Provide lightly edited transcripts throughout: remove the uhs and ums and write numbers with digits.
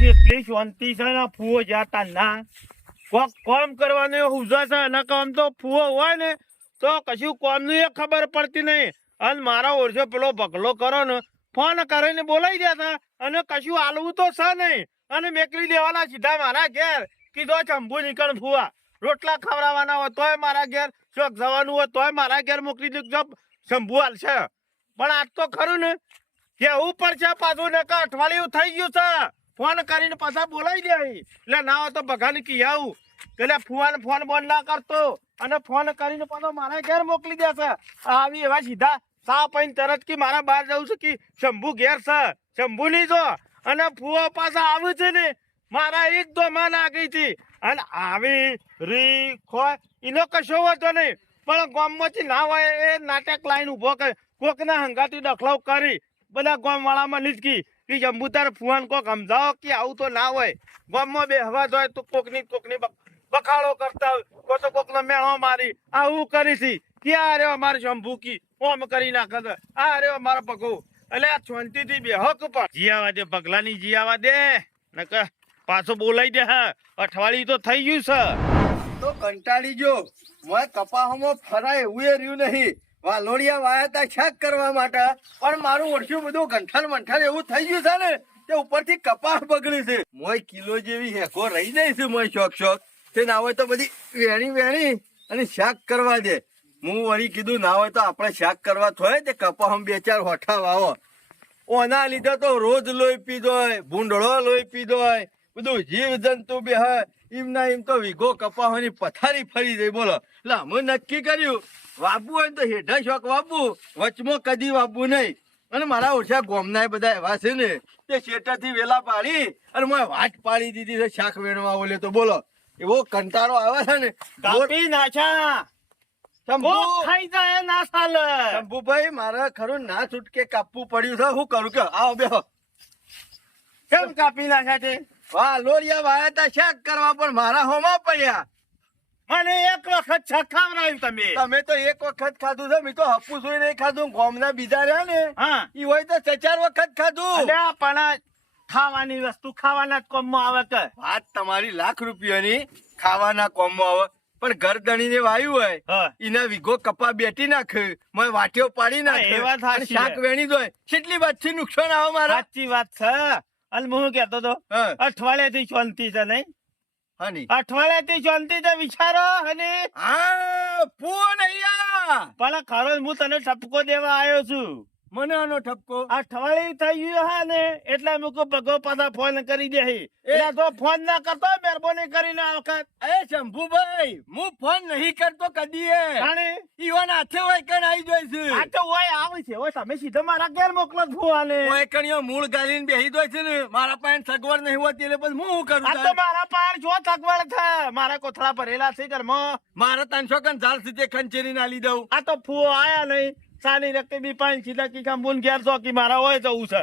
કેટલી શાંતિ છે ને ફૂવો જાતા ના કોક કામ કરવાનું હુજા છે અને કામ તો ફૂવો હોય ને તો કશું કામનું એ ખબર પડતી નહીં. અને મારા ઓરસો પેલો ભગલો કરો ને ફોન કરીને બોલાવી દેતા અને કશું આલવું તો છે નહીં અને મેકલી દેવાના સીધા મારા ઘેર કીધો ચંબુ નીકળ ફૂવા રોટલા ખવડાવવાના હોય તોય મારા ઘેર ચોક જવાનું હોય તોય મારા ઘેર મોકલી દીધું શંભુ હાલશે. પણ આજ તો ખરું ને કેવું પડશે પાછું ને અઠવાડિયું થઈ ગયું છે. ફોન કરીને પાછા બોલાવી દે એટલે ના હોય તો બધાને કી આવું એટલે ફુવાને ફોન બોન ના કરતો અને ફોન કરીને પાછો મારા ઘેર મોકલી દેશે. આવી એવા સીધા સા પૈન તરત કે મારા બહાર જવું છે કે શંભુ ઘેર છે શંભુ નહીં જો અને ફુવા પાછા આવે છે ને મારા એક દો માં લાગી હતી અને આવી રી ખોય એનો કશો હતો નહીં. પણ ગામમાંથી ના હોય એ નાટક લાઈન ઉભો કરે કોકના હંગાતી દખલાવ કરી બધા ગામ વાળામાં લીધકી કે જંબુ તાર ફુવાન કોક સમજાવો કે આવું તો ના હોય. ગામમાં બે હવા હોય તો કોકની બખાડો કરતા હોય તો કોકનો મેળો મારી આવું કરી હતી કે આ રહ્યો અમારે શંભુ કી ઓમ કરી નાખે આ રહ્યો અમારો પગો એટલે આ શાંતિથી બે હક પણ જીયાવા દે પગલાની જીયાવા દે નકર પાછો બોલાઈ દે. હા અઠવાડિયું તો થઈ ગયું છે તો કંટાળી જો મોય કપાહમાં ફરાય એવું એ રહ્યું નહીં. વાલોડિયા વાયા તા શાક કરવા માટે પણ મારું વર્ષું બધું ગંઠલ મંઠલ એવું થઈ ગયું છે ને તે ઉપરથી કપાહ બગડી છે. મોય કિલો જેવી હેકો રહી જાય છે મોય શોખ તે ના હોય તો બધી વેણી અને શાક કરવા દે. હું વળી કીધું ના હોય તો આપણે શાક કરવા થોય તે કપાહમાં બે ચાર હોઠા વાવો. ઓના લીધે તો રોજ લોહી પીધો હોય ભૂંડળો લોહી પીધો હોય બધું જીવ જંતુ બે હોય એમના એમ તો વીઘો કપાવાની પથારી ફરી જાય. બોલો એટલે અમે નક્કી કર્યું વાબવું હોય તો હેઠા શોખ વાબવું વચમાં કદી વાબવું નહીં. અને મારા ઓછા ગોમના બધા એવા છે ને તે શેઠાથી વેલા પાડી અને મેં વાટ પાડી દીધી છે શાક વેણવા ઓલે તો બોલો એવો કંટાળો આવે છે ને કાપી નાખ્યા ખાઈ જાય ના ચાલે. શંભુભાઈ મારે ખરું ના છૂટકે કાપવું પડ્યું છે. શું કરું કે આવો બેહો. કેમ કાપી નાખ્યા છે? વાહ લોરિયા વાયા તા શાક કરવા પણ મારા હોમાં પડ્યા. મને એક વખત છખાવરાયું તમે. તમે તો એક વખત ખાધું છે મેં તો હપ્પુ સુઈ નહીં ખાધું. ગોમના બીજા રહ્યા ને હા ઈ હોય તો 4 વખત ખાધું. અલ્યા પણ ખાવાની વસ્તુ ખાવાના જ કોમમાં આવે કે વાત તમારી લાખ રૂપિયાની ખાવાના કોમમાં આવે પણ ગરદણીને વાયુ હોય એના વીઘો કપા બેટી નાખે મેં વાટીઓ પાડી નાખે શાક વેણી દોય કેટલી વાતથી નુકસાન આવે મારા. સાચી વાત છે. અને હું કેતો તો અઠવાડિયાથી શાંતિ છે નહીં? અઠવાડિયાથી શાંતિ છે વિચારો. અને હા ફોન અહીંયા પણ ખરો હું તને ઠપકો દેવા આવ્યો છું. મને આનો ઠપકો અઠવાડિયું થઈ ગયું હા ને એટલે મૂકો ભગો પાછા ફોન કરી દે એટલે તો ફોન ના કરતો મહેરબાની કરીને આ વખત. એ શંભુભાઈ હું ફોન નહીં કરતો કદી ઈવન હાથે હોય કણ આવી જાય છે. આ તો હોય આવે છે હોય તમે સીધો મારા ઘેર મોકલો ફોવાને. હોય કણીઓ મૂળ ગાલીને બેહી જાય છે ને મારા પાસે સગવડ નહીં હોતી એટલે પછી હું કરું. આ તો મારા પાસે જો સગવડ છે મારા કોથળા ભરેલા છે ઘરમાં. મારા 300 કણ ઝાલ સીધે ખંચેરી ના લી દઉં. આ તો ફૂવો આયા નહીં સાની રકતી બી પાંચ સીધા કી કામ બોન ઘેર ચોકી મારા હોય જવું છે.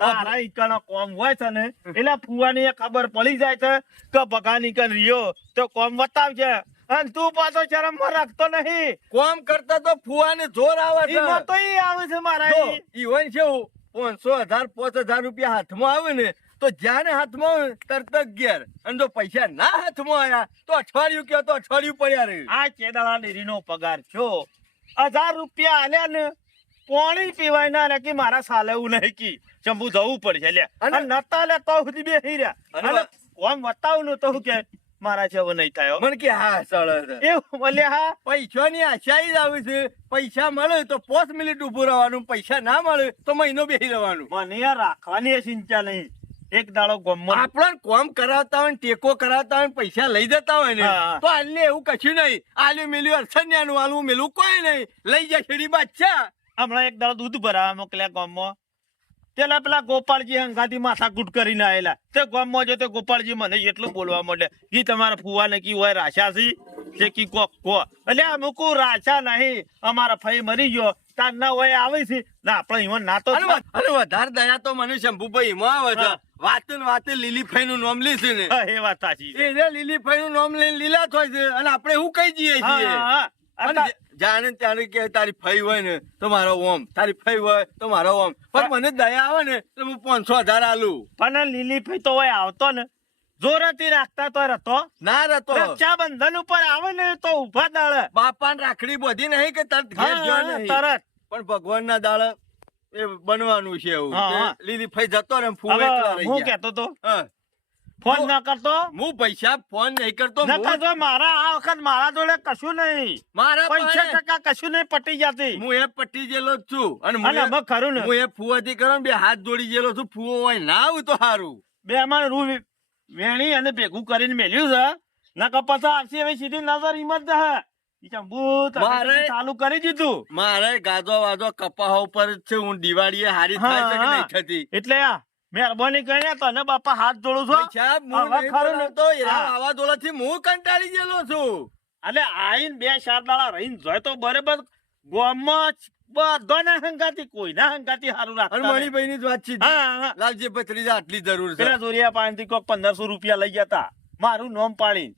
મારા ઈકાનો કોમ હોય છે ને એટલે ફુવાની ખબર પડી જાય છે કે બગાની કન રહ્યો તો કોમ બતાવજે. અને તું પાછો શરમ માં રાખતો નહીં. કોમ કરતા તો ફુવાને જોર આવે છે. ઈ તો ઈ આવે છે મારા ઈ હોય છે 500,000 5,000 રૂપિયા હાથમાં આવે ને તો જ્યાં હાથમાં તરત જ ઘેર અને જો પૈસા ના હાથમાં આયા તો અઠવાડિયું કયો તો અઠવાડિયું પડ્યા રહ્યું. આ ચેદાળા ડેરીનો પગાર છો 1000 રૂપિયા આલ્યા ને પાણી પીવાય ના કે મારા સાલે એવું નહીં કી ચંબુ જવું પડશે લે અને નતા લે તો સુધી બેહી રહ્યા અને કોમ બતાવું ને તો કે મારા જેવો નહીં થયો. મને કે હા સળ એવું બોલે હા પૈસાની આશા જ આવે છે. પૈસા મળે તો 5 મિનિટ ઉભું રહેવાનું પૈસા ના મળે તો મહિનો બેસી રહેવાનું. મને રાખવાની ચિંતા નહીં. એક દાડો ગમો આપણને કોમ કરાવતા હોય ટેકો કરાવતા હોય પૈસા લઈ જતા હોય ને તો આલે એવું કશું નહીં. આલ્યું મેલ્યું અરસન્યાનું આલવું મેલું કોઈ નહીં લઈ જાય છેડી બાદશાહ. હમણાં એક દાડો દૂધ ભરાવા મોકલ્યા ગામમાં પેલા ગોપાળજી હંગાથી માથાકૂટ કરીને આવેલા તે ગામમાં જો તે ગોપાળજી મને એટલું બોલવા માંડે કે તમારા ફુવાને કી હોય રાશા છે કી કોક કો એટલે અમુક રાશા નહીં અમારા ફઈ મરી ગયો તાર ના હોય આવે છે ના આપણે ઈવન ના તો અને વધારે દયા તો મને શંભુભાઈ એમાં આવે છે. વાતે લીલીફાઈ નું નામ લે છે ને એ વાત સાચી. લીલીફાઈ નું નામ લઈને લીલા થાય છે અને આપણે શું કહી જઈએ છીએ. જાણે ત્યારે કે તારી ફઈ હોય ને તો મારો ઓમ, તારી ફઈ હોય તો મારો ઓમ, પણ મને દયા આવે ને તો હું 500,000 આલું. પણ લીલી ભાઈ તો હોય આવતો ને જોરથી રાખતા તો રતો ના રતો રક્ષાબંધન ઉપર આવે ને તો ઉભા દાડે બાપાને રાખડી બધી નહીં કે તરત ઘેર ગયો નહીં. તરત પણ ભગવાનના દાડે એ બનવાનું છે એવું. હા, હા. તે લીલી ફઈ જતો ને ફૂવે હવે એકલા રહી હું ગયા. કેતો તો હા. ફોન ના કરતો હું પૈસા ફોન નહીં કરતો. નકર જો મારા આ વખત મારા જોડે કશું નહીં, મારા 50% કશું નહીં પટી જતી. હું એ પટ્ટી જેલો જ છું અને અને અમે ખરું ને હું એ ફુવાથી કરો ને બે હાથ જોડી જેલો છું. ફુવો હોય ના આવું તો સારું. બે અમારે રૂ વેણી અને ભેગું કરીને મેલ્યું છે નકર પછી આવશે હવે સીધી નજર હિંમત જશે. ઈ ચંબુ તમે મારે- ચાલુ કરી દીધું મારે ગાજો વાજો કપાહ ઉપર જ છે. હું દિવાળીએ હારી થાય છે કે હા, નહીં થતી. એટલે આ મહેરબાની કરીને તને બાપા હાથ જોડું છું. સાહેબ, હું હવે નહીં ખરું ને. બોલાવતો. એના હા. વાવાઝોડાથી હું કંટાળી ગયેલો છું. એટલે આઈને 2-4 દાડા રહીને જોય તો બરાબર ગામમાં બધાને હંગાતી કોઈના હંગાતી હારું અને રાખતા નહીં. મણિભાઈની જ વાત છે. હા, હા. લાલજી ભત્રીજા આટલી જરૂર છે. પેલા જોરિયા પાસેથી કોક 1500 રૂપિયા લઈ ગયા તા મારું નામ પાડી.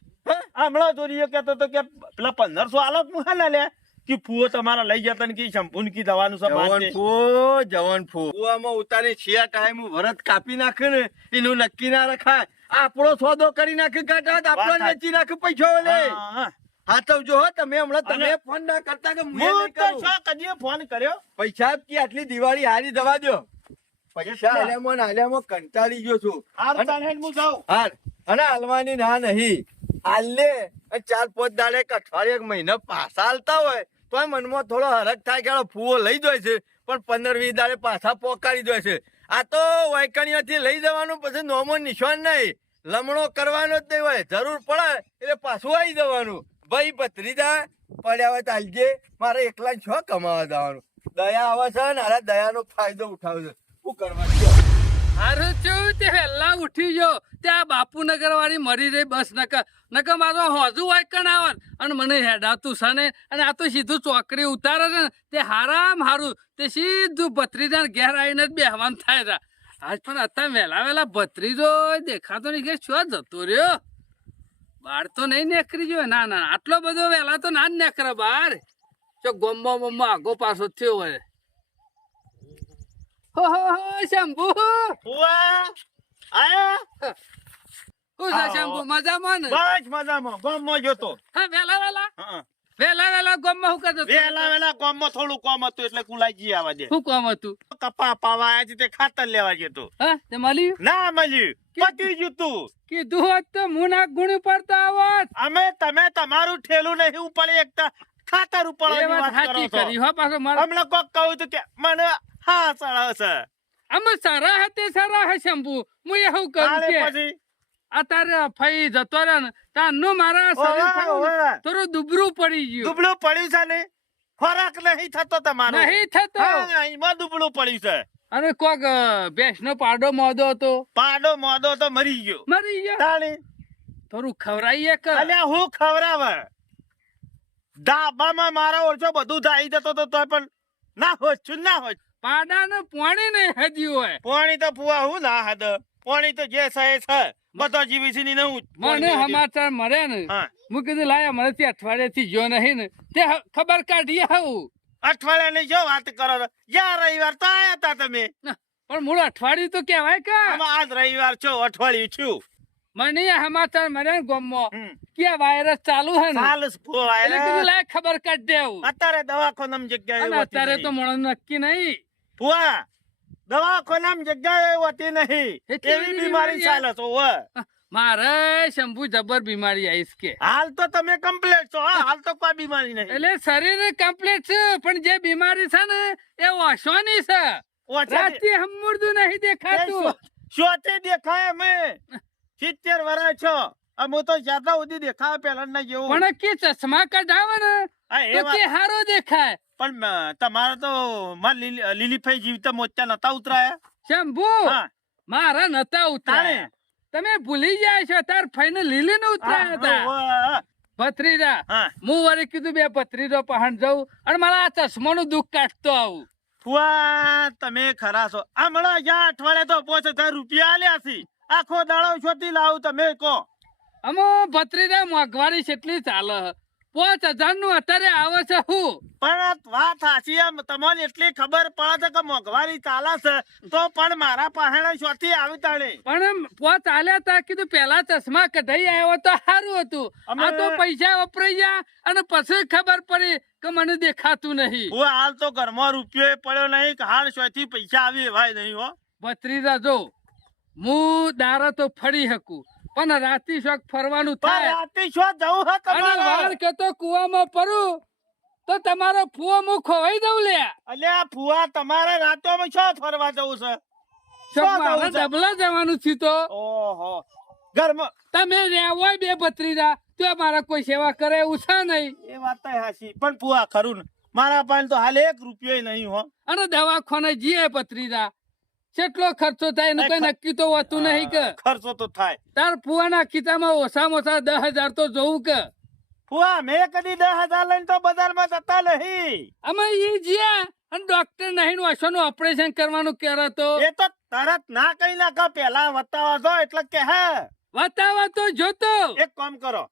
હમણાં જોરિયો કેતો તો કે પેલા 1500 આલો હું હા ના લે કે ફુઓ તમારા લઈ જતા ને કે શંભુ ની દવાનું છે જવાન બાંધે. ફો, જવાન ફો. કૂવામાં ઉતારી છિયા ટાઈમ વરત કાપી નાખે ને એનું નક્કી ના રખાય. આપણો સોદો કરી નાખે કાઢા આપણો વાત સાચી. વેચી નાખે પૈસા લે. હા, હા. હાથવજો હો તમે. હમણાં તમે અને- ફોન ના કરતા કે હું હું નહીં તો કરું. શા કદીએ ફોન કર્યો પૈસા કે આટલી દિવાળી હારી જવા દો. પૈસા આલ્યામાં કંટાળી ગયો છું. હાર તાને હું જાઉં. હાર અને હાલવાની ના નહીં. હાલે 4-5 દાડે કે અઠવાડિયે એક મહિના પાછા હાલતા હોય તો મનમાં થોડો હરખ થાય કે ફૂવો લઈ જાય છે, પણ 15-20 દાડે પાછા પોકારી જાય છે. આ તો વાયકણીઓથી લઈ જવાનું પછી નોમો નિશાન નહીં. લમણો કરવાનો જ નહીં હોય. જરૂર પડે એટલે પાછું આવી જવાનું. ભાઈ ભત્રીજા પડ્યા હોય તો હાલજે. મારે એકલા છો કમાવા જવાનું. દયા આવે છે ને આ દયાનો ફાયદો ઉઠાવે છે. શું કરવાનું? હારું થયું તે વહેલા ઉઠી ગયો. ત્યાં બાપુનગર વાળી મરી રહી બસ નકર મારો હોજુ હોય કણ આવન અને મને હેડાતું છે ને. અને આ તો સીધું ચોકડી ઉતારે છે ને તે હારામ હારું તે સીધું ભત્રીજા ઘેર આવીને જ બેહવાનું થાય છે. આજ પણ અત્યારે વહેલા ભત્રીજો દેખાતો નહીં કે શું જતો રહ્યો. બહાર તો નહીં નીકળી ગયો. ના ના આટલો બધો વહેલા તો ના જ નીકળે બહાર. જો ગોમમાં આગો પાછો થયો હોય. હો શંભુ ફુવા આયા શું છે શંભુ મજામાં ને? બસ મજામાં ગામમાં જોતો. હા વેલા હા. ગોમમાં શું કરતો હતો? વેલા ગામમાં થોડું કામ હતું એટલે કુલાજી આવવા દે. શું કામ હતું? કપા પાવા આયા છે તે ખાતર લેવા જતો. હા તે મળ્યું? ના મળ્યું. પતી ગયું તું. કીધું હોત તો હું ના ગુણી પડતા આવત. તમે તમારું ઠેલું નહીં ઉપાડી એકતા ખાતર એ ઉપાડવાની વાત વાત સાચી કરો કરી છો. હો પાછો મારે. હમણાં કોક કહું તો કે મને હા સળાવ છે. અમે સારા હતે સારા હે શંભુ. હું એવું કરું તારે કે પછી અત્યારે ફઈ જતો રહ્યો ને તારનું મારા ઓવે, શરીર ખાવું ને ઓવે. થોડું દુબળું પડી ગયું. દુબળું પડ્યું છે ને ખોરાક નહીં થતો તમારો. નહીં થતો. હા, એમાં દુબળું પડ્યું છે. અને કોક ભેંસનો પાડો મોદો હતો પાડો મોદો તો મરી ગયો. મરી ગયો. તાણી થોડું ખવરાઈએ કર. અલ્યા હું ખવરાવે ધાબામાં મારા ઓછો બધું થાય જતો તો તોય પણ ના હોત છું ના હોત. પાડાને પોણી નહીં હદ્યું હોય. પાણી તો ફુવા હું ના હદ પાણી તો જે છે એ છે બધો જીવી છે ને હું મને સમાચાર મળે ને હા હું કીધું લાયા મને તે અઠવાડિયાથી જો નહીં ને તે ખબર કાઢી આવું. અઠવાડિયાની જો વાત કરો છો. યા રવિવાર તો આયા તા તમે. પણ મૂળ અઠવાડિયું તો કહેવાય કા. આમાં આજ રવિવાર છો અઠવાડિયું છું. મને આ સમાચાર મળ્યા ને ગામમાં હમ. કે વાયરસ ચાલુ હે ને ચાલસ ફુવા એટલે કીધું લાય ખબર કાઢ દેવું. અત્યારે દવાખાનામાં જગ્યાએ અને હોતી અત્યારે નહીં. તો મને નક્કી નહીં. ફુવા દવાખાનામાં જગ્યાએ હોતી નહીં. એ કેવી એવી બીમારી બીમારી ચાલે છે ઓવે. મારે શંભુ જબર બીમારી આવીશ કે. હાલ તો તમે કમ્પ્લીટ છો હા, હાલ તો કોઈ બીમારી નહીં. એટલે શરીર કમ્પ્લીટ છે પણ જે બીમારી છે ને એ ઓછોની છે. ઓછા રાતે હમુરદું નહીં દેખાતું. શોતે દેખાય અમે 70 વર્ષ છો અમે તો જ્યાદા સુધી દેખાય પેલા ના જેવું. પણ કે ચશ્મા કઢાવે ને હા, એ તો વાત. કે હારો દેખાય. પણ તમારે તો માર લીલીફાઈ જીવતા મોત્યા નતા ઉતરાયા. શંભુ હા મારા નતા ઉતારે. તમે ભૂલી ગયા છો તાર ફઈને લીલી ને ઉતરાયા હતા. હા, ભત્રીજા હા. હું વળી કીધું બે ભત્રીજો પહાણ જવું અને મારા આ ચશ્માનું દુઃખ કાઢતો આવું. ફુવા તમે ખરા છો. હમણાં જ્યાં અઠવાડિયે તો 5000 રૂપિયા આલ્યા છે. આખો દાડો છોથી લાવું તમે કહો. અમો ભત્રીજા મોંઘવારી કેટલી ચાલે. 5,000 નું અત્યારે આવે છે હું પણ વાત સાચી એમ તમને એટલી ખબર પડે છે કે મોંઘવારી ચાલે છે તો પણ મારા પાસે શોથી આવી તાણે પણ પોત આલ્યા તા કીધું પેલા ચશ્મા કઢાઈ આવ્યો તો સારું હતું અમે- આ તો પૈસા વપરાઈ ગયા અને પછી ખબર પડી કે મને દેખાતું નહીં હું હાલ તો ઘરમાં રૂપિયો પડ્યો નહીં કે હાલ શોથી પૈસા આવી એવાય નહીં હો ભત્રીજા જો હું દારા તો ફરી શકું પણ રાતી શોખ ફરવાનું પણ થાય રાતે શું જવું હે અને તમારે વાળ કેતો કુવામાં પડું તો તમારો ફુવો હું ખોવાઈ દઉં લે અલ્યા ફુવા તમારે રાતોમાં શું ફરવા જવું છે શોખ શું મારે જવું છે? ડબલા જવાનું થયું તો ઓહો ઘરમાં તમે રહ્યા હોય બે ભત્રીજા તો મારા કોઈ સેવા કરે એવું છે નહીં એ વાત તો હાચી પણ ફુવા ખરું ને મારા પાસે તો હાલ 1 રૂપિયો નહીં હો અને દવાખાને જઈએ ભત્રીજા કેટલો ખર્ચો થાય એનું કઈ નક્કી તો હોતું નહીં કે ખર્ચો તો થાય તાર ફુવાના ખીચામાં ઓછામાં ઓછા 10,000 તો જોવું કે ફુવા મેં કદી 10,000 લઈને તો બજારમાં જતા નહીં અમે ઈ જ્યાં અને ડોક્ટર નહીં વાસોનું ઓપરેશન કરવાનું કહેતો તો એ તો તરત ના કઈ ના કહો પેલા વતાવા દો એટલે કે હે બતાવા તો જોતો એક કામ કરો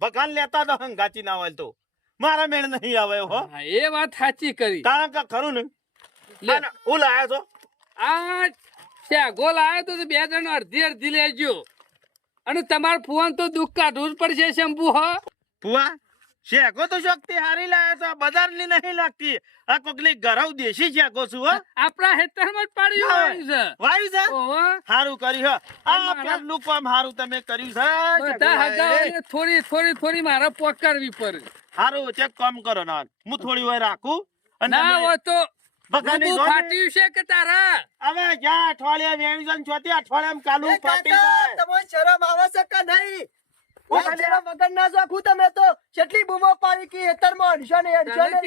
ભગવાન લેતા દો હંગાચી ના હોય તો મારા મેળ નહીં આવે હો હા, એ વાત સાચી કરી કારણ કે ખરું ને લે. આને હું લાયો છો આ ગોલ આવ્યો તો 2 જણ અડધી લેજો અને તમાર ફુવાન તો દુઃખ કાઢવું જ પડશે શંભુ હો ફુવા શેકો તો શક્તિ હારી લાયો છો બજારની નહીં લાગતી આ કોકની ઘરવ દેશી શેકો છું હો આપણા હેતરમાં જ પાડ્યું આવ્યું છે વાયુ છે ઓહો હારું કર્યું હો આ મારા- પેલું કામ હારું તમે કર્યું છે બધા હગાઓને થોડી મારે પોકારવી પડે હારું ચેક કામ કરો ના હું થોડી વાર રાખું અને ના તમે હોય તો બધાની બબુ જોડે- ફાટ્યું છે કે તારા હવે જ્યાં અઠવાડિયા વેણજન ચોથી અઠવાડિયામાં કાલુ એ ફાટી કાકા, જાય તમને શરમ આવે છે કે નહીં? ઓ આ શરમ વગર ના જોખું તમે તો કેટલી બૂમો પાડી કે હેતરમાં અડશો ને અડશો ને.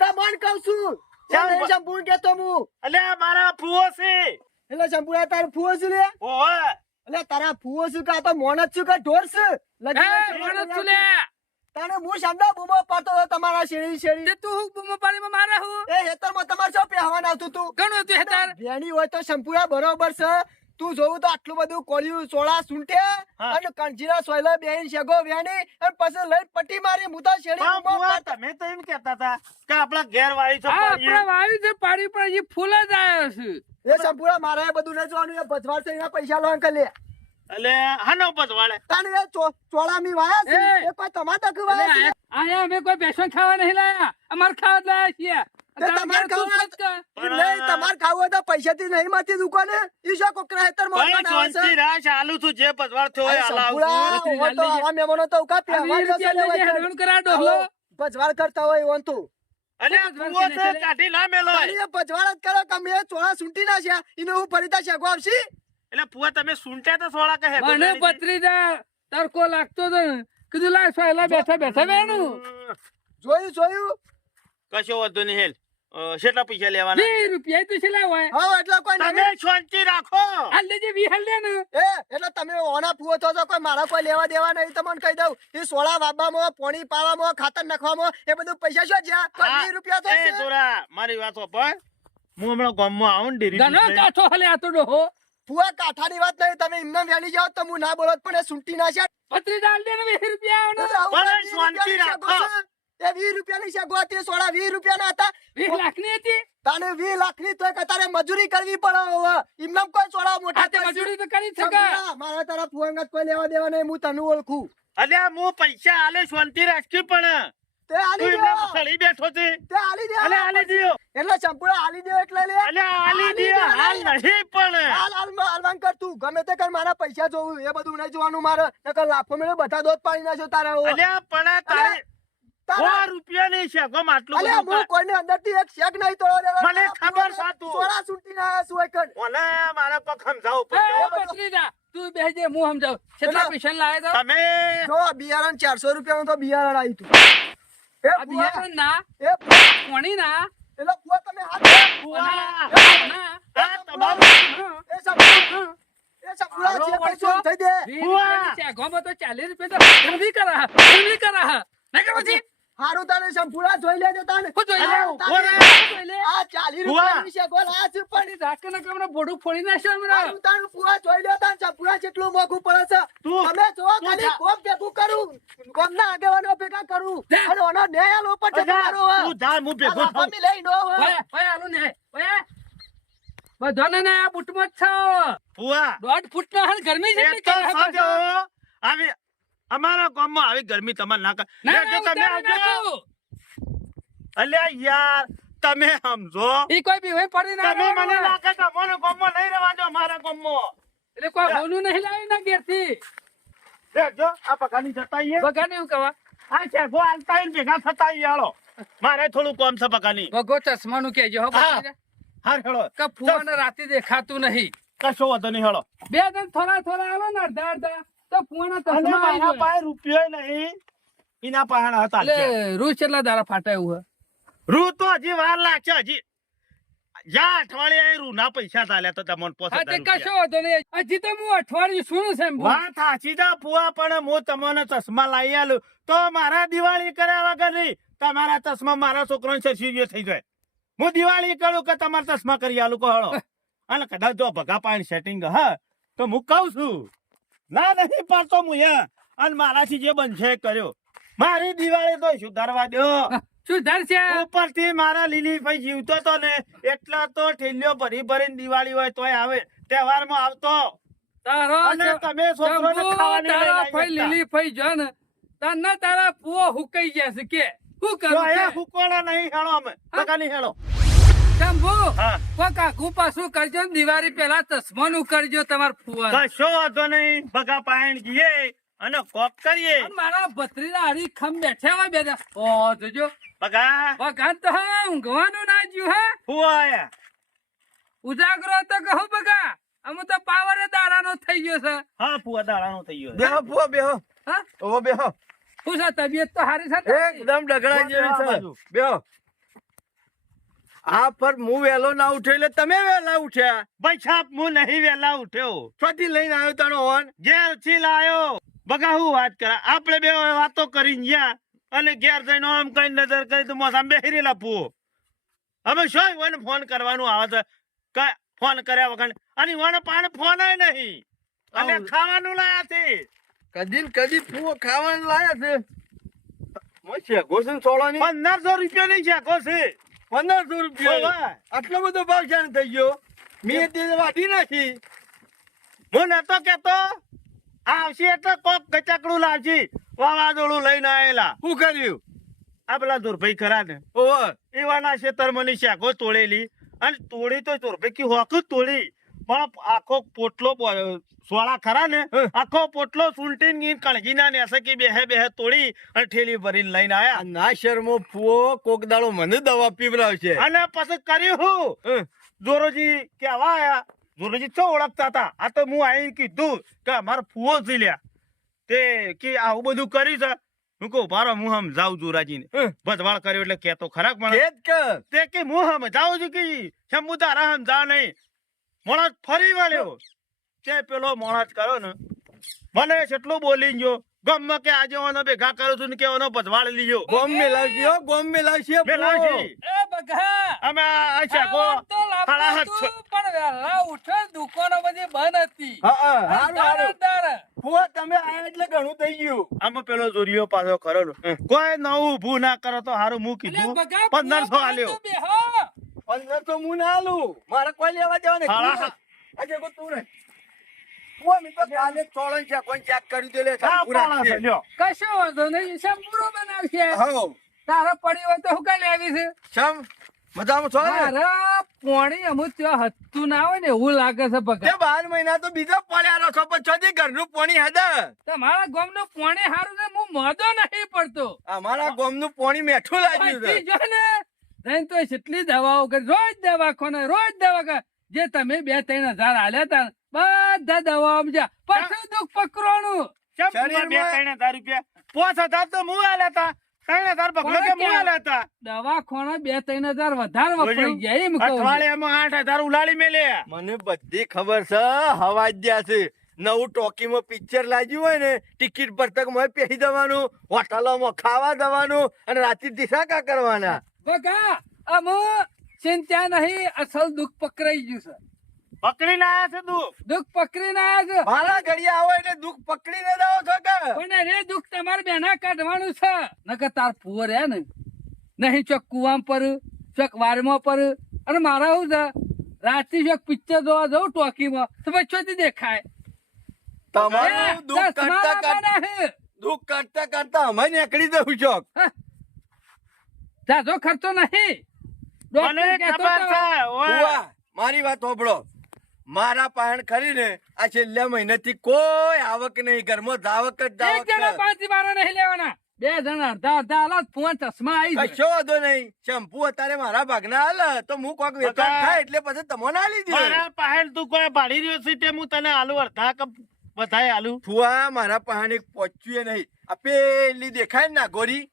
તને તમને કહું છું ચાલ, ચાલ શંભુ કેતો હું અલ્યા મારા ફુવો છે એટલે શંભુ તાર ફુવો છું લે ઓહો એટલે તારા ફુવો છું કે આ તો મોણ જ છું કે ઢોર છે એ મોણસ છું લે તારે હું શાંડા બૂમો પાડતો હતો તમારા શેરી શેરી તે તું હું બૂમો પાડીમાં મારે હું એ હેતરમાં તમારે શું પહેવાનું આવતું તું ઘણું હતું હેતાર ભેણી હોય તો શંભુરા બરોબર છે તું જોવું તો આટલું બધું કોળિયું સોળા સૂંઠે હા. અને કંજીરા સોયલા બેહીન શેગો વેણી અને પછી લઈને પટ્ટી મારી હું તો શેરી પણ બૂમો ફુવા પાડતો. તમે તો એમ કહેતા હતા કે આપણા ઘેર વાળી છો આ પાડીએ. આપણા વાયુ છે પાડી પર હજી ફૂલ જ આવ્યો છે એ શંભુરા મારે એ બધું નહીં જોવાનું એ ભજવાડ છે એના પૈસા લો અંકલ લે એટલે હાનો પતવાળે તાને એ ચોળામી વાયા છે એ. એ કોઈ તમાર તક વાયા છે આયા અમે કોઈ બેસન ખાવા નહીં લાયા અમાર ખાવા જ લાયા છીએ તે તમાર ખાવા તું જ કર. નહીં તમાર ખાવું હોય તો પૈસાથી નહીં મળતી દુકાને ઈ શા કોકરા હેતર ભાઈ મોરવાના આવે છે શાંતિ રાખ આલુ છું જે પતવાળ થયો હોય હાલ આવું શંભુરા, છું. ઓવા તો આવા મહેમાનો તો ઉકા આ પહેવા 20 રૂપિયા લઈ જાય, હેરાન કરા ડોહલો. ભજવાડ કરતા હોય ઓન તું અને આ ફુવો છે કાઢી ના મેલો તારી એ ભજવાડ જ કરો કે મેં ચોળા સૂંટી નાખ્યા એને હું ફરીતા શેગો આવશી એટલે ફુવા તમે સુનટ્યા તો સોળા કહે મને પત્રીદા તડકો લાગતો તો ને. કીધું લાય સોયલા બેઠા બેઠા બેનું જોયું કશો વાંધો નહીં હેલ કેટલા પૈસા લેવાના 20 રૂપિયા તો છેલ્લા હોય હા એટલે કોઈ તમે નહીં શાંતિ રાખો હાલ દેજે 20 હાલ દે ને એ એટલે તમે ઓના ફુવો થો છો કોઈ મારા કોઈ લેવા દેવા નહીં તમને કહી દઉં એ સોળા વાબામાં પોણી પાવામાં ખાતર નાખવામાં એ બધું પૈસા શું જ્યાં કોઈ હા, 20 રૂપિયા તો એ છે. જોરા મારી વાત પર હું હમણાં ગામમાં આવું ને ડેરી ઘણો દૂધ લઈને. કાઠો હલે આ તો ડોહો ફુવા કાંઠાની વાત નહીં તમે એમને વેણી જાઓ તો હું ના બોલો પણ એ સૂંટી નાખ્યા પત્રીદા હાલ દે ને 20 રૂપિયા એટલે આવવાનો. આવું પણ બધા 20 શાંતિ રૂપિયાની શેગો છે. એ 20 રૂપિયાની શેગો હતી સોળા 20 રૂપિયાના હતા 20 લાખની હતી તાને 20 લાખની તોય કે તારે મજૂરી કરવી પડે હવે એમને કોઈ સોળા મોટા આ તે કરશે. મજૂરી તો કરી શકે શંભુરા, મારા તારા ફુવાંગત કોઈ લેવા દેવા નહીં હું તને ઓળખું અલ્યા હું પૈસા આલે શાંતિ રાખી પણ તે તું આલી એમને દે સળી બેઠો છે તે આલી દે અલ્યા આલી દ્યો એટલે શંભુરા આલી દે એટલે લે અલ્યા આલી આલી દ્યો દે, હાલ નહીં પણ હાલવાન કર તું ગમે તે કર મારા પૈસા જોવું એ બધું નહીં જોવાનું મારે નકર લાફો મેળે બધા દોત પાડી નાખ્યો તારા હવે. અલ્યા પણ તારે તારા 100 રૂપિયાની શેગોમાં આટલું અલ્યા બધું હું કોઈને અંદરથી એક શેક નહીં તોડો દેવાનો. મને ખબર છે તું. સોળા સૂંટી ના આયા છું એકડ. ઓને મારે કોક સમજાવવું એ પડશે પત્રીદા તું બેસજે હું સમજાવું કેટલા એટલે- પૈસા લાયા તો તમે જો બિયારણ 400 રૂપિયાનું તો બિયારણ આવ્યું તું. એ આ ફુવા, બિયારણ ના એ ફુવા, કોણી ના એટલે ફુવા તમે હાથ ફુવા, ના આ તમારું એ શંભુરા, એ શંભુરા મારો જે વર્ષો. પૈસો થઈ દે. વીસ રૂપિયાની ચેગોમાં તો 40 રૂપિયા તો ફિલ્મી કરા નહીં કે પછી હારું તારે સંપૂર્ણ જોઈ લેજો તાને. હું જોઈ લે? ઓરે! આ 40 ફુવા. રૂપિયાની છે, બોલ, આ છે પણ. ઢાંકણ કમરે ભોડું ફોડી નાખ્યો હમણાં. હારું તારું ફુવા જોઈ લો તાન, સંપૂર્ણ કેટલું મોંઘું પડે છે. તું- તમે જોવો તું ખાલી જા. કોમ ભેગું કરું, કોમના આગેવાનો ભેગા કરું. જા. અને ઓનો ન્યાય આલવો પડશે તમારો હવે. તું જા, હું ભેગો આ થાઉં. લાફામી લઈ નો હવે. ઓય, ઓય, આલું ને, ઓય. બધાને ને આ બૂટમાં જ છો. ફુવા, 1.5 ફૂટનો હાલ ગરમી એ જેટલી તો કરે છે. સમજો. આવી અમારા ગામમાં આવી ગરમી તમારે ના કર ના, જો તમે ઉતારી આવજો. નાખું. અલ્યા યાર તમે સમજો ઈ કોઈ બી હોય પડી ના તમે મને રહેવાનું. ના કહેતા મને ગામમાં નહીં રહેવા દો મારા ગામમાં એટલે કોઈ હોનું નહીં લાવી ના ઘેરથી. જો આ પકાની જતા આઈએ. બગાને એવું કહેવા. આ છે ગો આલતા આઈને ભેગા થતા આઈએ હાલો મારે થોડું કામ છે પકાની ભગો ચશ્માનું કહેજો હો હા. બધાને. હાર હેળો કે ફુવાને રાતે દેખાતું નહીં. કશો વાંધો નહીં હેળો બે જણ થોડા થોડા આલો ને અડધા અડધા તો ફુવાના અને ચશ્મા આવી મારા જાય. પાસે રૂપિયો નહીં એના પાસે હતા એટલે રૂ કેટલા દાડા ફાટા એવું હે? રૂ તો હજી વાર લાગશે હજી યા અઠવાડિયે રૂ ના પૈસા ચાલ્યા તો તમને હા તે પોસે કશો વાંધો નહીં. હજી તો હું અઠવાડિયું સુનું છે એમ. વાત સાચી છે ફુવા પણ હું તમને ચશ્મા લાવી આલું તો મારા દિવાળી કર્યા વગર નહીં તમારા ચશ્મા મારા છોકરાને સરસીઓ થઈ જાય હું દિવાળી કરું કે તમારા ચશ્મા કરી આલું કહો હળો. અને કદાચ જો ભગા પાણી સેટિંગ હા તો હું કહું છું ના નહીં પાડતો હું અને મારાથી જે બનશે એ કર્યો મારી દિવાળી તો સુધારવા દો શું દર છે? ઉપરથી મારા લીલી ભાઈ જીવતો તો ને એટલા તો ઠેલ્યો ભરી ભરીને દિવાળી હોય તોય આવે તહેવારમાં આવતો તારો અને તમે છોકરોને શંભુ, ખાવાની લઈને તારા આવી ફઈ જતા. લીલી ફઈ જો ને તને તારા પુઓ હુકાઈ ગયા છે કે શું તો કરું એ કે? હુકોડા નહીં હેળો અમે બગાની હેળો શંભુ, હા. કોક આઘું પાછું કરજો ને દિવાળી પહેલા ચશ્માનું કરજો તમાર ફુવા. કશો વાંધો નહીં ભગા પાયણ જઈએ અને કોક કરીએ મારા ભત્રીના હારી ખમ બેઠા હોય બેઠા. ઓ જોજો ભગા વગાન તો હા ઊંઘવાનું ના જ્યું હા. ફુવાયા ઉજાગરો તો કહો બગા અમુ તો પાવર દાડાનો થઈ ગયો છે. હા ફુવા દાડાનો થઈ ગયો બેહો ફુવા બેહો હા ઓ બેહો શું છે તબિયત તો હારી છે ને? એકદમ ડગડા જેવી છે બેહો આ પર હું વહેલો ના ઉઠ્યો એટલે તમે વહેલા ઉઠ્યા ભાઈ છાપ હું નહીં વેલા ઉઠ્યો છોટી લઈને આવ્યો તારો હોન ઘેર થી લાયો બગા હું વાત કરા આપણે બે વાતો કરીને ગયા અને ઘેર જઈને આમ કઈ નજર કરી તો મોસામ બેહી રહેલા પુઓ અમે શું વન ફોન કરવાનું આવે છે કે ફોન કર્યા વગર અને વન પાણ ફોન નહીં અને ખાવાનું લાયા છે કદી ને કદી ફુવો ખાવાનું લાયા છે મોય છે ગોસન સોળાની 1500 રૂપિયા નહીં છે કોસે 1500 રૂપિયા ઓવા. આટલો બધો ભાવ છે થઈ ગયો મેં તે વાઢી નાખી હું નતો કેતો આવશે એટલે કોક ગચકડું લાવશે વાવાઝોડું લઈને આયેલા શું કર્યું આ પેલા દુર્ભાઈ ખરા ને ઓવા એવાના ખેતર મને શાકો તોડેલી અને તોડી તો દુર્ભાઈ કી હોક જ તોડી પણ આખો પોટલો સોળા ખરા ને આખો પોટલો સુલટીને ગીન કણગીના ને એસકી બેહે તોડી અને ઠેલી ભરીને લઈને આયા આ ના શર્મો ફુવો કોક દાડો મને દવા પીવડાવશે અને પછી કર્યું હું જોરોજી કેવા આયા જોરોજી ચો ઓળખતા હતા આ તો હું આવીને કીધું કે અમારો ફુવો જ લ્યા તે કે આવું બધું કર્યું છે હું કહું ભારો હું સમજાવું જોરાજીને ભજવાળ કર્યો એટલે કેતો ખરાક મને કેત કે તે કે હું સમજાવું છું કે શંભુ તારા સમજાવ નહીં મોણસ ફરી વળ્યો તે પેલો મોણસ કર્યો ને મને કેટલું બોલી ગયો ગમમાં કે આજે ઓનો ભેગા કરું છું ને કે ઓનો ભજવાળ લીધો ગોમ મેલાવશે હો ગોમ મેલાવશે મેલાવશે. એ બગા અમે આ શાકો આમ તો લાભ સાડા હાથ હતું, પણ વહેલા ઉઠો દુકાનો બધી બંધ હતી. હા હારું હારું અંધારા. ફુવો તમે આયા એટલે ઘણું થઈ ગયું આમાં પેલો જોરિયો પાછો ખરો ને કોઈ નવું ઊભું ના કરો તો હારું હું એટલે કીધું બગા 1500 આલ્યો તો બેહો. 1500 હું ના આલું મારે કોઈ લેવા જવા નહીં હા. આજે કો તું નહીં ફુવો મેં તો કાલે ચોળણ છે કોઈ ચેક કર્યું તો લે આ પાણા છે, લ્યો. કશો વાંધો નહીં શંભુરો બનાવશે. હો તારા પડી હોય તો હું કાંઈ લેવી છે? શમ મજામાં છો ને મારા પોણી અમુક ત્યાં હતું ના હોય ને એવું લાગે છે તે બગા. 12 મહિના તો બીજા પડ્યા રહો છો પણ છોડી ઘરનું પાણી હેદા તમારા ગામનું પોણી હારું છે હું મોદો નહીં પડતો. અમારા ગામનું પાણી મેઠું લાગ્યું છે પછી જો ને જઈને તો કેટલી દવાઓ કરી રોજ દવાખાને રોજ દવા જે તમે 2-3 હજાર આલ્યા તા બધા દવાઓ જા પછી દુઃખ પકડવાનું. કેમ તમારે બે શરીરમાં- 3,000 રૂપિયા 5,000 તો હું આલ્યા તા 3,000 પકડો કે હું આલ્યા તા દવાખાના 2-3 હજાર વધારે વપરાઈ જાય એમ કહું છું. અઠવાડિયામાં 8,000 ઉલાળી મેલ્યા મને બધી ખબર છે હવા જ દ્યા છે નવું ટોકીમાં પિક્ચર લાગ્યું હોય ને ટિકિટ પર તક મોય પહેરી દેવાનું, હોટલોમાં ખાવા દેવાનું અને રાતે દિશાકા કરવાના. બગા અમ ચિંતા નહીં, અસલ દુઃખ પકડાઈ ગયું છે. પકડીને આયા છે તું. દુઃખ પકડીને આવ્યા છે. મારા ઘડિયા આવો એટલે દુઃખ પકડીને જાઓ છો કે? પણ રે દુઃખ તમારે બેના કાઢવાનું છે. નકર તાર પુઅર હે ને નહીં ચોક કુવામ પર, ચોક વારમાં પર, અને મારા શું છે રાતે ચોક પિક્ચર જોવા જવું ટોકીમાં તો પછી દેખાય. તમારું દુઃખ ચશ્મા કાઢતા કાઢતા લાવવાના છે. દુઃખ કાઢતા કાઢતા અમે નીકળી જવું છો. જાજો ખર્ચો નહીં. મને ડોક્ટર કહેતો ખબર તો, છે ઓય. ભુવા, મારી વાત સાંભળો. મારા પાહણ ખરીને આ છેલ્લા મહિનાથી કોઈ આવક નહીં, ઘરમાં જાવક જ એક જાવક જણા છે. 5 બારા નહીં લેવાના, 2 જણા અડધા અડધા આલા ફોન ચશ્મા આવી જાય. કશો વાંધો નહીં. શેમ્પુ અત્યારે મારા ભાગના હાલ તો હું કોક વેચાણ બકા. થાય એટલે પછી તમને આલી દે. મારા પાસે તું કોઈ ભાડી રહ્યો છે તે હું તને આલુ અડધા કપ બધાય આલુ. ફુવા, મારા પાહણ એક પહોંચ્યું નહીં. આ પેલી દેખાય ને ગોરી,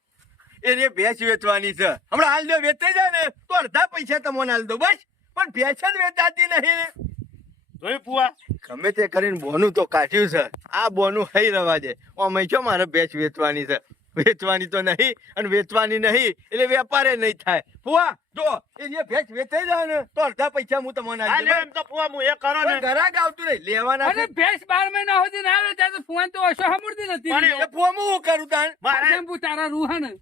એને ભેંસ વેચવાની છે. હમણાં હાલ જો વેચાઈ જાય ને તો અડધા પૈસા તમને હાલ દો બસ. પણ ભેંસ જ વેચાતી નહીં. જોઈ ફુવા, ગમે તે કરીને બોનું તો કાઢ્યું છે. આ બોનું હઈ રવા દે. અમે છો મારે ભેંસ વેચવાની છે. વેચવાની તો નહીં, અને વેચવાની નહીં એટલે વેપારે નહીં થાય. ફુવા જો એ જે ભેંસ વેચાઈ જાય ને તો અડધા પૈસા હું તમને આ આલી લ્યો દઉં. એમ તો ફુવા હું એ કરો ને. ઘરાક આવતું નહીં લેવાના અને છે. ભેંસ 12 મહિના સુધી ના આવે ત્યાં તો ફોન તો ઓછો સાંભળતી નથી. પણ એ ફુવા હું કરું તાણ? મારે શેમ્પુ તારા રૂ હે ને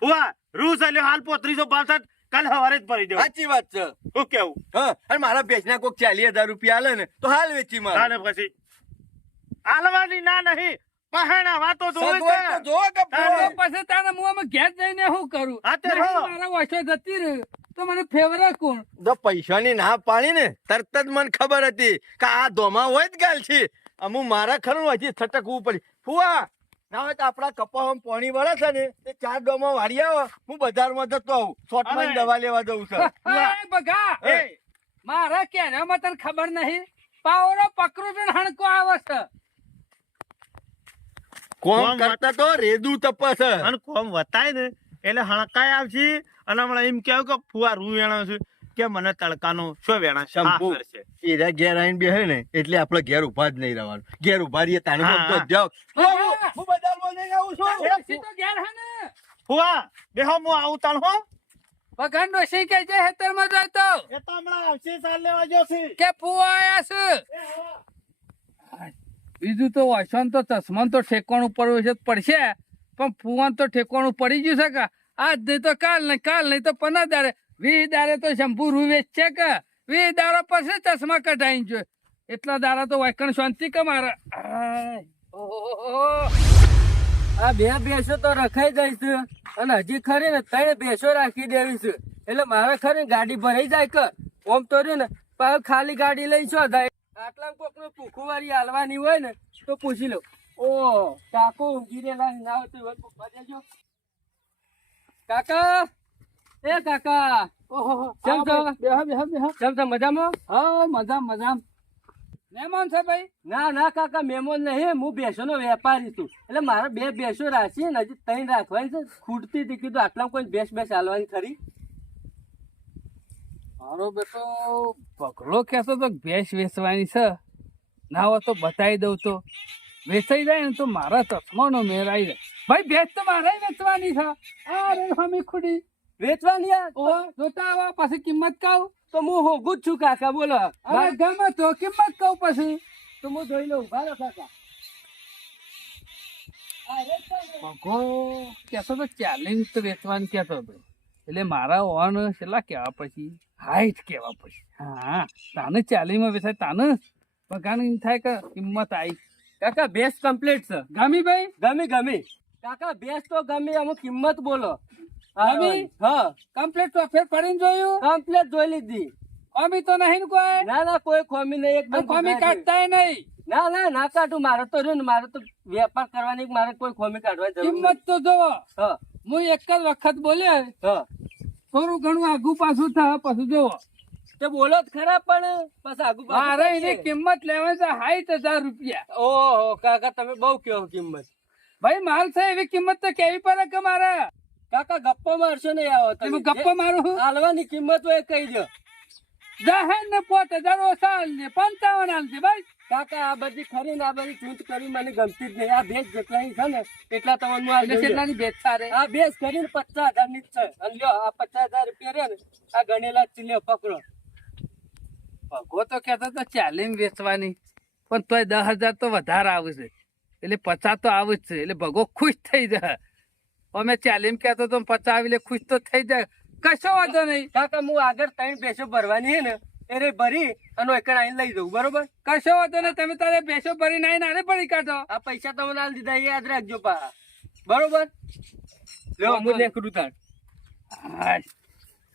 ફુવા રૂસ આલ્યો હાલ 3562 કાલ સવારે જ ભરી દેવો. સાચી વાત છે. શું કેવું? હા, અને મારા ભેંસના કોક 40,000 રૂપિયા આલે ને તો હાલ વેચી મારે. તાને પછી આલવાની ના નહીં, પહાણા વાતો જોવે સગવડ તો છે. જોવો કે તારે ફુવા? તો પછી તારા મુંહમાં ઘેર જઈને શું કરું? હા તે નહીં હો. મારા ઓછો જતી રહે તો મને ફેવરે કોણ? જો પૈસાની ના પાડી ને તરત જ મને ખબર હતી કે આ ધોમા હોય જ ગાલ છે. અમુ મારા ખરું હજી છટકવું પડી. ફુવા ના હોય તો આપડા કપામાં પાણી વળે છે ને તે 4 ડોમાં વાળી આવો. હું બજારમાં જતો આવું, શોર્ટમાં હવે. દવા લેવા જવું છે. એ બગા એ, મારા કેનામાં તને ખબર નહીં, પાવરો પકડું છું ને હણકો આવે છે. કોમ કોમ કરતા તો રેદું તપસ. અને કોમ વતાય ને એટલે હણકાય આવશે. અને હમણાં એમ કેવું કે ફુવા રૂ વેણા છે કે મને તડકાનો શું વેણા શંભુ. હા કરશે. એરા ઘેર આવીને બેહે ને એટલે આપણે ઘેર ઉભા જ નહીં રહેવાનું. ઘેર ઉભા રહીએ તાણે હા, બોલતો જ જાઓ. હું બજારમાં જઈને આવું છું. ડોશી તો ઘેર હે ને. ફુવા બેહો હું આવું તાણ હો. બગાન ડોશી કે છે હેતરમાં જાય તો એ તો હમણાં આવશે ચાલ લેવા જોશે. કે ફુવા આયા છે. બીજું તો વાસણ તો ચશ્મા તો ઠેકાણું પડવું છે પડશે, પણ ફુવાન તો ઠેકાણું પડી ગયું છે કે આજ નહીં તો કાલ નહીં તો 15 દાડે 20 દાડે તો શંભુ રૂ વેચશે કે 20 દાડા પછી ચશ્મા કઢાઈ જો. એટલા દાડા તો વાયકણ શાંતિ કે મારા. આ 2 ભેંસો તો રખાઈ જાય છે અને હજી ખરી ને 3 ભેંસો રાખી દેવી છે એટલે મારે ખરી ગાડી ભરાઈ જાય કે ઓમ તો રહ્યું ને પાછું ખાલી ગાડી લઈ છો જાય. આટલા કોક નું ભૂખું વાળી હાલવાની હોય ને તો પૂછી લો. ઓ કાકો ઊંઘી રેલા ના આવતી હોય તો ઉભા રહેજો. કાકા એ કાકા ઓહો કેમ છો? કેમ છો મજામાં? હા મજામ મહેમાન છે ભાઈ? ના ના કાકા મહેમાન નહીં, હું ભેંસો નો વેપારી છું એટલે મારે 2 ભેંસો રાખી ને હજી 3 રાખવાની છે. ખૂટતી હતી કીધું આટલા કોઈ ભેંસ હાલવાની ખરી. મારો બેટો પગલો કેતો તો ભેંસ વેચવાની છે, ના હોય તો બતાવી દઉં તો વેચાઈ જાય ને તો મારા ચશ્માનો મેર આવી જાય. ભાઈ ભેંસ તો મારે વેચવાની છે. આ રે હમી ખુડી વેચવાની આ? ઓ જોતા આવા પછી કિંમત કહું તો હું હોગું જ છું કાકા બોલો. અરે ગમે તો કિંમત કહું પછી તો હું જોઈ લઉં. ભાલો કાકા. પગો કેતો તો ચાલીને તો વેચવાની કેતો હતો એટલે મારા ઓન છેલ્લા કેવા પછી હાઈટ કેવા પછી હા તાને 40 માં વેચાય તાને પગાર એમ થાય કે કિંમત આવી. કાકા ભેંસ કમ્પ્લીટ છે. ગમી ભાઈ? ગમી કાકા ભેંસ તો ગમી, અમુક કિંમત બોલો. ગમી? હા કમ્પ્લીટ તો ફેર પડીને જોયું? કમ્પ્લીટ જોઈ લીધી. અમી તો નહીં ને કોઈ? ના કોઈ ખોમી નહીં. એકદમ ખોમી કાઢતાય નહીં. ના કાઢું. મારે તો રહ્યું ને, મારે તો વેપાર કરવાની, મારે કોઈ ખોમી કાઢવાની જરૂર નથી. કિંમત તો જોવો. હા હું એક જ વખત બોલ્યો, હા થોડું ઘણું આગુ પાછું થાય પછી જોવો. તે બોલો જ ખરા પણ બસ આગુ પાછું મારે થશે. એની કિંમત લેવાની છે 60,000 રૂપિયા. ઓહો કાકા તમે બહુ કહો કિંમત. ભાઈ માલ છે એવી કિંમત તો કેવી પડે કે મારે? કાકા ગપ્પા મારશો નહીં આવો એમાં ગપ્પો મારું? હાલવાની કિંમત હોય કહી દો. જહેન ને 5000 ઓછા આલજે 55 આલજે ભાઈ. કાકા આ બધી ખરી ને આ બધી ચૂંટ કરી મને ગમતી જ નહીં. આ ભેજ જેટલા છે ને એટલા તમને આ એટલે કેટલાની બેચ સારે? આ બેસ કરીને 50,000 ની જ છે. અને લ્યો આ 50,000 રૂપિયા રહ્યા ને આ ગણેલા જ છે. લ્યો પકડો. ભગો તો કહેતો તો 40 માં વેચવાની, પણ તોય 10,000 તો વધારે આવે છે, એટલે 50 તો આવે જ છે. એટલે ભગો ખુશ થઈ જાય. અમે 40 માં કહેતો તો 50 આવીને ખુશ તો થઈ જાય. કશો વાંધો નહીં કાકા હું આગળ 3 ભેંસો ભરવાની છે ને એ રે ભરી અને એકણ આઈને લઈ જવું. બરોબર? કશો વાંધો નહીં. તમે તારે ભેંસો ભરીને આવીને આને પડી કાઢો. આ પૈસા તમને આલી દીધા એ યાદ રાખજો પા. બરોબર? લ્યો હું નીકળું તાર. હાશ.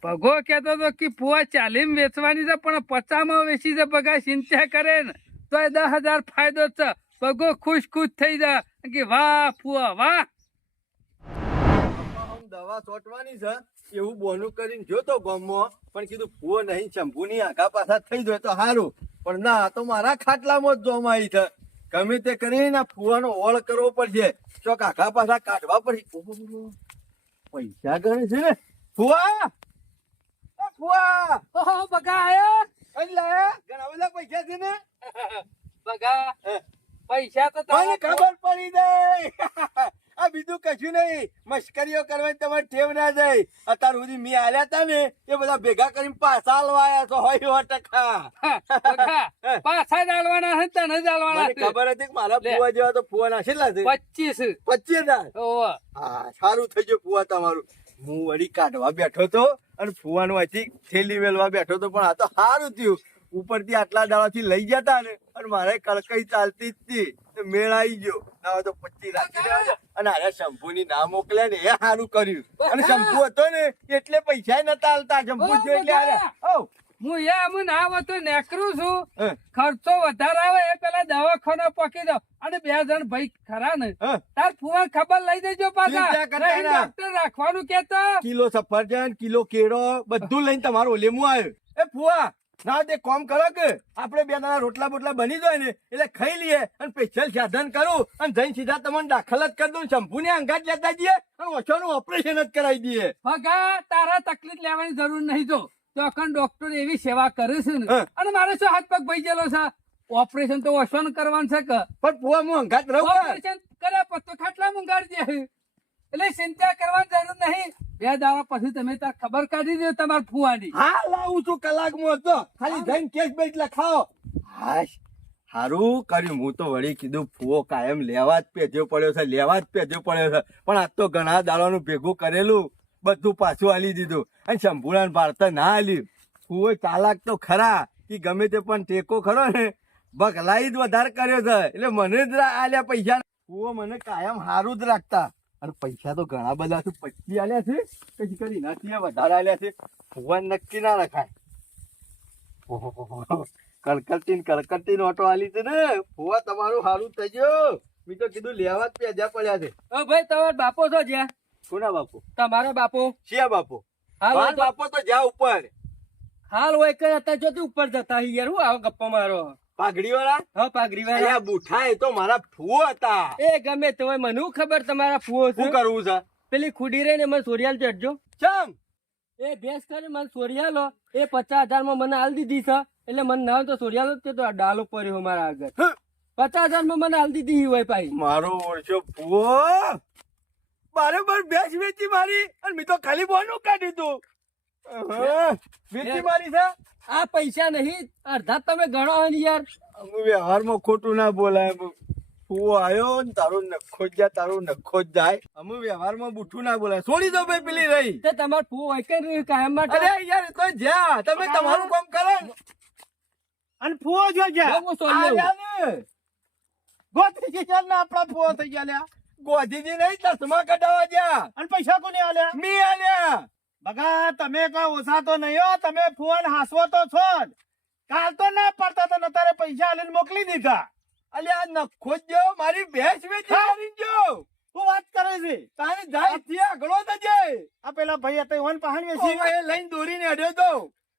ભગો કહેતો તો કે ફુવા 40 માં વેચવાની છે પણ 50 માં વેચી છે. બગા ચિંતા કરે ને તો 10,000 ફાયદો જ છે. ભગો ખુશ ખુશ થઈ જાય કે વાહ ફુવા વાહ. આમ દવા છોટવાની છે એવું બોનું કરીને જોતો ગામમાં, પણ કીધું ફુવો નહીં શંભુની આઘા પાછા થઈ જાય તો સારું. પણ ના, આ તો મારા ખાટલામાં જ જોવામાં આવી છે. ગમે તે કરીને આ ફુવાનો ઓળ કરવો પડશે. ચોક આઘા પાછા કાઢવા પડશે. ઓહો, પૈસા ગણે છે ને ફુવા. એ ફુવા ઓહો બગા આયો. કઈ લાયા? ઘણા બધા પૈસા છે ને? બગા પૈસા તો મને તારા ખબર પડી જાય. આ બીજું કશું નહીં, મશ્કરીઓ કરવાની તમારે ટેવ ના જાય. અત્યાર સુધી મેં આલ્યા હતા ને એ બધા ભેગા કરીને પાછા આલવાયા છો. હોય 100%. બગા પાછા જ આલવાના છે, તને જ આલવાના મને છે. ખબર હતી કે મારા લે. ફુવા જેવા તો ફુવા ના કેટલા છે? 25. 25,000. ઓહો. હા, સારું થઈ ગયું ફુવા તમારું. હું વળી કાઢવા બેઠો તો અને ફુવાનું અહીંથી થેલી વેલવા બેઠો તો, પણ આ તો સારું થયું. ઉપરથી આટલા દાડાથી લઈ જતા ને અને મારે કડકઈ ચાલતી જ હતી તો મેળ આવી ગયો. ના તો 25 રાખી દેવા. અને આયા શંભુની ના મોકલ્યા ને એ સારું કર્યું. અને શંભુ હતો ને એટલે પૈસા નતા આલતા. શંભુ જો એટલે આલ્યા. ઓ હું એમ ના હતો નેકરું છું. હે, ખર્ચો વધારે આવે એ પેલા દવાખાના પકી દો. અને 2 જણ ભાઈ ખરા ને હે. તાર ફુવા ખબર લઈ દેજો પાછા. ચિંતા કરતા નહીં ના. ડોક્ટર રાખવાનું કેતા. કિલો સફરજન, કિલો કેળો બધું લઈને તમારો લેમું આવ્યો. એ ફુવા ના તે કોમ કરો કે આપણે 2 દાણા રોટલા બોટલા બની જાય ને એટલે ખાઈ લઈએ અને સ્પેશિયલ સાધન કરું અને જઈને સીધા તમને દાખલ જ કરી દઉં. શંભુને અંગાત લેતા જઈએ અને ઓછોનું ઓપરેશન જ કરાવી દઈએ. ભગા તારા તકલીફ લેવાની જરૂર નહીં. જો ચોકન ડોક્ટર એવી સેવા કરે છે ને. હા. અને મારે શું હાથ પગ ભાઈ ગયેલો છે. ઓપરેશન તો ઓછોનું કરવાનું છે કે પણ ફુવા હું અંગાત રહું કે? ઓપરેશન કર્યા પછી તો ખાટલા મુંગાડી દે. એટલે ચિંતા કરવાની જરૂર નહીં. 2 દાડા પછી તમે તાર ખબર કાઢી દો તમારા ફુવાની. હા, લાવું છું કલાકમાં હતો. ખાલી જઈને કેસ બેસ લખાવો. હાશ, સારું કર્યું. હું તો વળી કીધું ફુવો કાયમ લેવા જ પેજો પડ્યો છે, લેવા જ પેજો પડ્યો છે. પણ આજ તો ઘણા દાડાનું ભેગું કરેલું બધું પાછું આલી દીધું. અને શંભુરાન ભારત ના આલ્યું. ફુવો ચાલાક તો ખરા કે ગમે તે પણ ટેકો ખરો ને બગલાઈ જ વધારે કર્યો છે. એટલે મને જ આલ્યા પૈસા. ફુવો મને કાયમ સારું જ રાખતા. અને પૈસા તો ઘણા બધા છે. 25 આલ્યા છે પછી કરી નથી વધારે આલ્યા છે. ફુવા નક્કી ના રખાય. ઓહો, કડકડતી નોટો આલી છે ને. ફુવા તમારું સારું થઈ ગયું. મેં તો કીધું લેવા જ પેજા પડ્યા છે. ઓ ભાઈ તમારા બાપો છો જ્યાં? કોના બાપુ? તમારા બાપો શિયા બાપુ? હાલ મારા હોય તો- બાપુ તો જ્યાં ઉપર હાલ હોય કે અત્યારે જો તું ઉપર જતા યાર. હું આવો ગપ્પા મારો. પાઘડી વાળા. હા પાઘડી વાળા. અલ્યા બુઠા એ તો મારા ફુવો હતા. એ ગમે તે હોય મને શું ખબર તમારા ફુવો શું છે. કરવું છે? પેલી ખુડી રહી ને મને સોરિયાલ ચડજો. ચમ એ ભેંસ કરી મને સોરિયાલો એ 50,000 માં મને હાલ દીધી છે. એટલે મને ના તો સોરિયાલો જ તે તો આ ડાલો પડ્યો મારા આગળ. હં. 50,000 માં મને હાલ દીધી હોય ભાઈ. મારો ઓળશો ફુવો બરાબર ભેંસ વેચી મારી અને મેં તો ખાલી બોનું કાઢ્યું તું. વેચી મારી છે. આ પૈસા નહીં અડધા તમે ગણો હે ને યાર. અમે વ્યવહારમાં ખોટું ના બોલાય. ફુવો આવ્યો ને તારો નખો જ જાય, તારો નખો જ જાય. અમે વ્યવહારમાં બુઠું ના બોલાય. છોડી દો ભાઈ પેલી રહી. તે તમાર ફુવો હોય કે નહીં કાયમ માટે. અરે યાર એ તો જ્યાં તમે તમારું કામ કરો ને. અને ફુવો જો ગયા બહુ આ સોલ્યો. રહ્યા ને. ગોત્રી ગયા ને આપડા ફુવો થઈ ગયા લ્યા. ગોધીજી નહીં ચશ્મા કઢાવા જ્યાં અને પૈસા કોને આલ્યા? મી આલ્યા. બગા તમે કઈ ઓછા તો નહીં હો. તમે ફુવાન હાસવો તો છો જ. કાલ તો ના પડતા તો નતારે પૈસા આલીને મોકલી દીધા. અલ્યા નખો જ જો મારી ભેંસ વેચી મારી જો. શું વાત કરે છે? તારી જાય ત્યાં આગળ તો જાય. આ પેલા ભાઈ હતા ઈવન પહાણ વેચી. ઓવે એ લઈને દોરીને અડ્યો તો.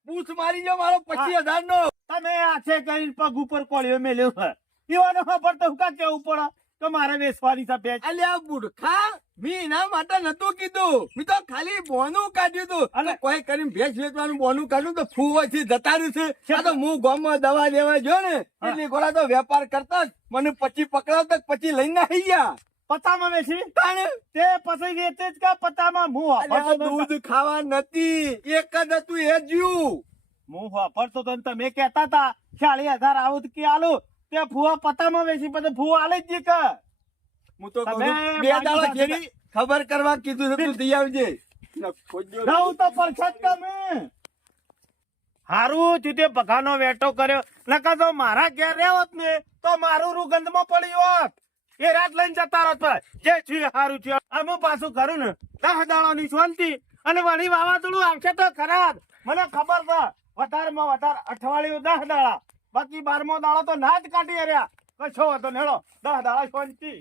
પૂછ મારી જો મારો 25,000 નો. તમે આછે કરીને પગ ઉપર કોળિયો મેલ્યો છે. ઈવાનો ખબર તો હુકા કેવું પડે. તો મારે વેચવાની છે ભેંસ. અલ્યા બુડખા મેં એના માટે નતું કીધું મેં તો ખાલી બોનું કાઢ્યું હતું અને કોઈ કરીને ભેંસ વેચવાનું બોનું કાઢ્યું તો ફૂવાથી જતા રહ્યું છે આ તો હું ગામમાં દવા લેવા જો ને એટલી ગોળા તો વેપાર કરતા જ મને પછી પકડાવતા પછી લઈને આવી ગયા પતામાં વેચી તાણે તે પછી વેચે જ કે પતામાં હું અલ્યા વાપરતો નતો. દૂધ ખાવા નથી એક જ હતું એ જ્યું હું વાપરતો તો ને તમે કહેતા હતા 40,000 આવું તો કે આલો તે ફુવા પતામાં વેચી પછી ફુવા આલે જ જી કે હું તો કહું તમે છું, બે દાડા મારી જેવી ખબર કરવા કીધું છે તું દઈ આવજે રહું તો પરસાદ તમે હારું તું તે પગાનો વેટો કર્યો નકા તો મારા ઘેર રહેવત ને તો મારું રૂગંધમાં પડી હોત એ રાત લઈને જતા રહત પર જે છે હારું છે અમે પાછું કરું ને 10 દાડાની શાંતિ અને વળી વાવાઝોડું આવશે તો ખરા જ. મને ખબર છે વધારેમાં વધારે અઠવાડિયું 10 દાડા બાકી 12મો દાડો તો ના જ કાઢી રહ્યા કશો હતો નેડો 10 દાડા શાંતિ